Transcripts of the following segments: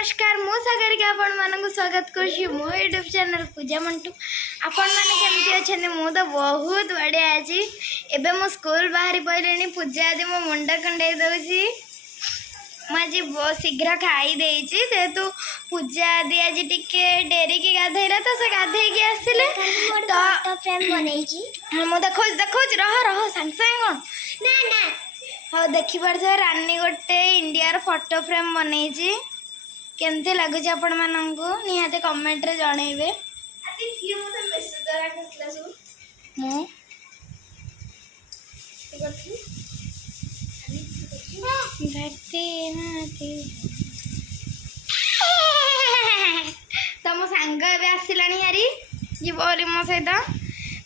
नमस्कार मु सागर के आपण मानक स्वागत करछि मो यूट्यूब चैनल पूजा मंटू। आपण माने केमती अछने? मु तो बहुत बढ़िया अछि। एबे मो स्कूल बाहरी पइलेनी पूजा आदि मो मुंडा कंडे दउछि। माजी बहुत शीघ्र खाई देछि जेतु पूजा आदि आज टिके डेरी के गाधैला तो से गाधै के आसिले तो फ्रेम बनै छी। मो देखो रह संग संग ना ना हाँ देखी पारे रानी गोटे इंडिया फोटो फ्रेम बन केमती लगुच आपण मानू निहाते कमेंट रे जनइबे। तुम सांग ए आसला हारी जी बोली मो सहित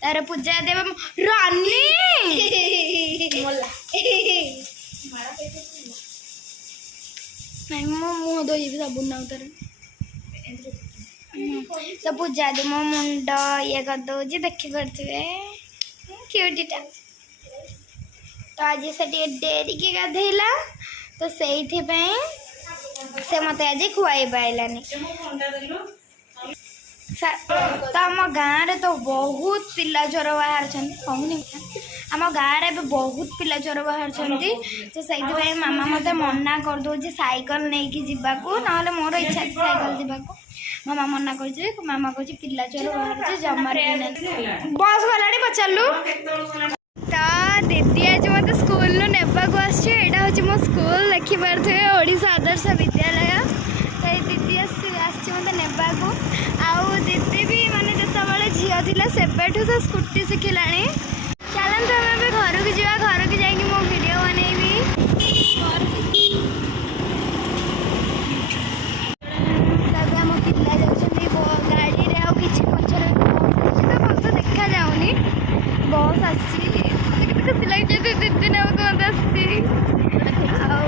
तार पूजा देव रानी नहीं मो मुँह धोई साबुन ना उतर तो पूजा दे मो मुंड ये कर दौजी देखी पारे क्यूटीटा। तो आज से डेरी के गाधेला तो से मत आज खुआई पाइलानी। तो आम गाँव तो बहुत पिला चोर बाहर कहूनी आम गाँव में बहुत पिला चोर बाहर तो से मामा मत मना कर दे साइकिल नहीं कि जावाक ना मोर इच्छा साइकिल जावाक मामा मना कर मामा कह पिला चोर बाहर जमार बस गला पचारू। तो दीदी आज मत स्कूल नेबाक आसा हूँ मो स्कूल देखिपे ओडिशा आदर्श विद्यालय। तो दीदी मत नेबाक आउ दीदी भी माने जिते झील थी सेबेठू से स्कूटी शिखिला। चलते हमें घर को जा घर को जाकि मो वीडियो बनैबी। आम पिला जाऊँ गाड़ी रे आउ कि पचर बस तो देखा जाऊनी बस आसी खुशी लगे दीदी दिन आसी हाँ